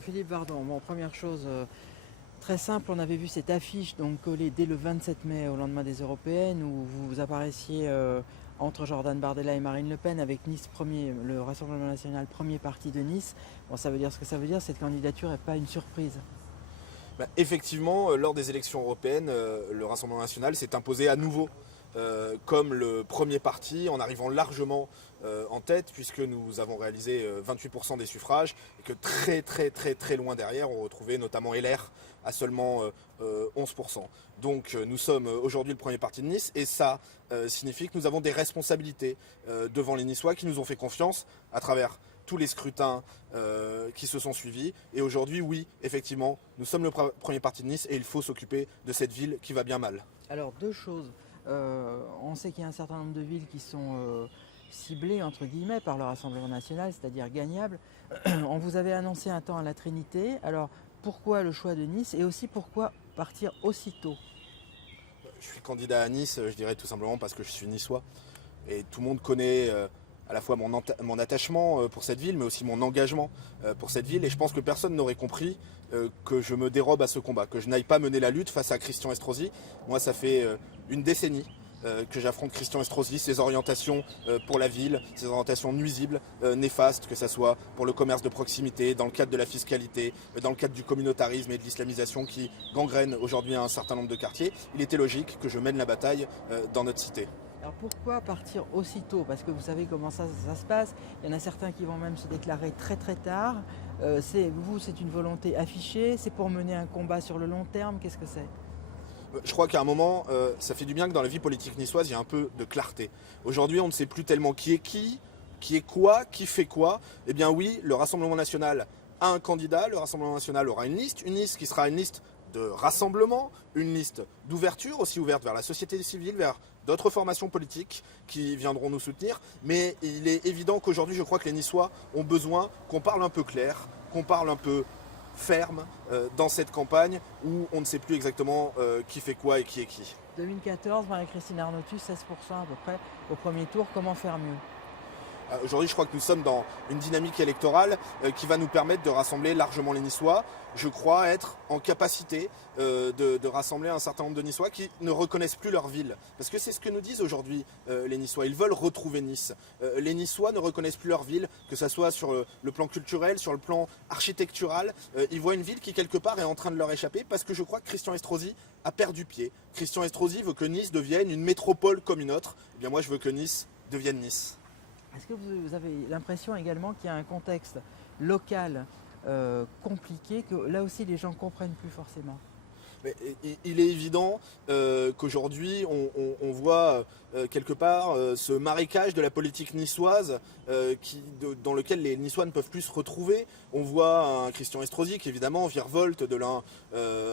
Jean-Philippe Vardon. Bon, première chose très simple, on avait vu cette affiche donc collée dès le 27 mai au lendemain des Européennes où vous apparaissiez entre Jordan Bardella et Marine Le Pen avec Nice premier, le Rassemblement National premier parti de Nice. Bon, ça veut dire ce que ça veut dire, cette candidature n'est pas une surprise. Effectivement, lors des élections européennes, le Rassemblement National s'est imposé à nouveau comme le premier parti en arrivant largement en tête puisque nous avons réalisé 28% des suffrages et que très loin derrière on retrouvait notamment LR à seulement 11%. Donc nous sommes aujourd'hui le premier parti de Nice et ça signifie que nous avons des responsabilités devant les Niçois qui nous ont fait confiance à travers tous les scrutins qui se sont suivis. Et aujourd'hui, oui, effectivement, nous sommes le premier parti de Nice et il faut s'occuper de cette ville qui va bien mal. Alors deux choses. On sait qu'il y a un certain nombre de villes qui sont ciblées entre guillemets par le Rassemblement National, c'est-à-dire gagnables. On vous avait annoncé un temps à la Trinité. Alors pourquoi le choix de Nice et aussi pourquoi partir aussitôt? Je suis candidat à Nice, je dirais tout simplement parce que je suis niçois. Et tout le monde connaît à la fois mon attachement pour cette ville, mais aussi mon engagement pour cette ville. Et je pense que personne n'aurait compris que je me dérobe à ce combat, que je n'aille pas mener la lutte face à Christian Estrosi. Moi, ça fait une décennie que j'affronte Christian Estrosi, ses orientations pour la ville, ses orientations nuisibles, néfastes, que ce soit pour le commerce de proximité, dans le cadre de la fiscalité, dans le cadre du communautarisme et de l'islamisation qui gangrène aujourd'hui un certain nombre de quartiers. Il était logique que je mène la bataille dans notre cité. Alors pourquoi partir aussitôt? Parce que vous savez comment ça se passe. Il y en a certains qui vont même se déclarer très tard. C'est une volonté affichée, c'est pour mener un combat sur le long terme, qu'est-ce que c'est? Je crois qu'à un moment, ça fait du bien que dans la vie politique niçoise, il y a un peu de clarté. Aujourd'hui, on ne sait plus tellement qui est quoi, qui fait quoi. Eh bien oui, le Rassemblement National a un candidat, le Rassemblement National aura une liste qui sera une liste de rassemblement, une liste d'ouverture, aussi ouverte vers la société civile, vers d'autres formations politiques qui viendront nous soutenir. Mais il est évident qu'aujourd'hui, je crois que les Niçois ont besoin qu'on parle un peu clair, qu'on parle un peu ferme dans cette campagne où on ne sait plus exactement qui fait quoi et qui est qui. 2014, Marie-Christine Arnautu, 16% à peu près au premier tour. Comment faire mieux? Aujourd'hui, je crois que nous sommes dans une dynamique électorale qui va nous permettre de rassembler largement les Niçois. Je crois être en capacité de rassembler un certain nombre de Niçois qui ne reconnaissent plus leur ville. Parce que c'est ce que nous disent aujourd'hui les Niçois. Ils veulent retrouver Nice. Les Niçois ne reconnaissent plus leur ville, que ce soit sur le plan culturel, sur le plan architectural. Ils voient une ville qui, quelque part, est en train de leur échapper parce que je crois que Christian Estrosi a perdu pied. Christian Estrosi veut que Nice devienne une métropole comme une autre. Eh bien, moi, je veux que Nice devienne Nice. Est-ce que vous avez l'impression également qu'il y a un contexte local compliqué, que là aussi les gens ne comprennent plus forcément? Mais il est évident qu'aujourd'hui on voit quelque part ce marécage de la politique niçoise dans lequel les Niçois ne peuvent plus se retrouver. On voit un Christian Estrosi qui évidemment virevolte de l'un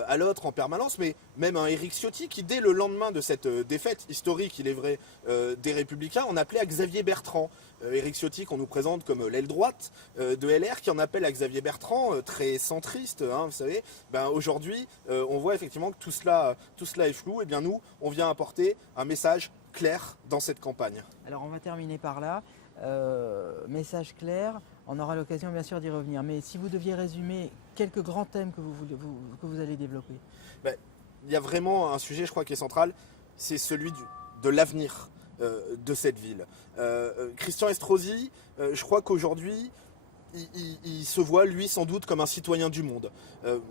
à l'autre en permanence, mais même un Éric Ciotti qui dès le lendemain de cette défaite historique, il est vrai, des Républicains, on appelait à Xavier Bertrand. Éric Ciotti qu'on nous présente comme l'aile droite de LR qui en appelle à Xavier Bertrand, très centriste, hein, vous savez. Aujourd'hui, on voit effectivement que tout cela est flou. Et bien nous, on vient apporter un message clair dans cette campagne. Alors on va terminer par là. Message clair, on aura l'occasion bien sûr d'y revenir. Mais si vous deviez résumer quelques grands thèmes que vous allez développer. Il y a vraiment un sujet, je crois, qui est central, c'est celui de l'avenir de cette ville. Christian Estrosi, je crois qu'aujourd'hui, il se voit, lui, sans doute, comme un citoyen du monde.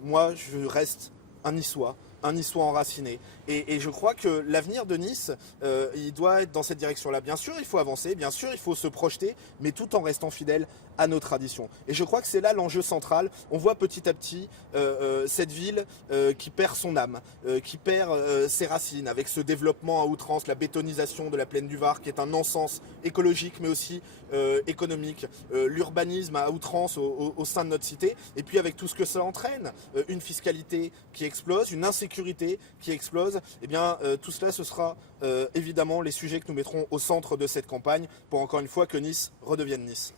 Moi, je reste un Niçois enraciné. Et je crois que l'avenir de Nice, il doit être dans cette direction-là. Bien sûr, il faut avancer, bien sûr, il faut se projeter, mais tout en restant fidèle à nos traditions. Et je crois que c'est là l'enjeu central. On voit petit à petit cette ville qui perd son âme, qui perd ses racines, avec ce développement à outrance, la bétonisation de la plaine du Var, qui est un non-sens écologique, mais aussi économique, l'urbanisme à outrance au sein de notre cité, et puis avec tout ce que ça entraîne, une fiscalité qui explose, une insécurité qui explose, eh bien tout cela, ce sera évidemment les sujets que nous mettrons au centre de cette campagne pour encore une fois que Nice redevienne Nice.